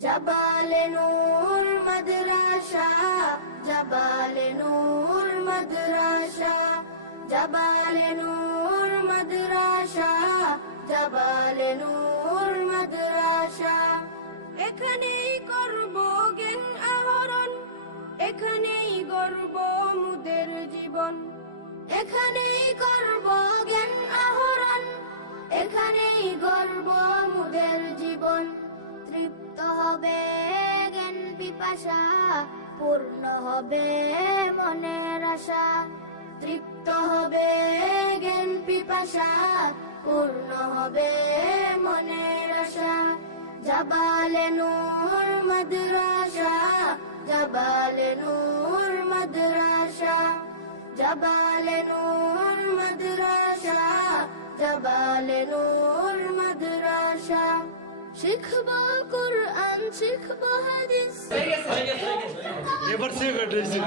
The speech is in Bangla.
জাবালে নূর মাদ্রাসা, জাবালে নূর মাদ্রাসা, জাবালে নূর মাদ্রাসা, জাবালে নূর মাদ্রাসা। এখানেই করব জ্ঞান আহরণ, এখানেই গড়ব মুদের জীবন। এখানেই করব জ্ঞান আহরণ, এখানেই গড়ব মুদের জীবন। তৃপ্ত হবে জ্ঞান পিপাসা, পূর্ণ হবে মনের আশা। তৃপ্ত হবে জ্ঞান পিপাসা, পূর্ণ হবে মনের আশা। জাবালে নূর মাদ্রাসা, জাবালে নূর মাদ্রাসা, জাবালে নূর মাদ্রাসা, জাবালে নূর মাদ্রাসা। শিখবো কুরআন, শিখবো হাদিস। এবার সে ঘটেছে।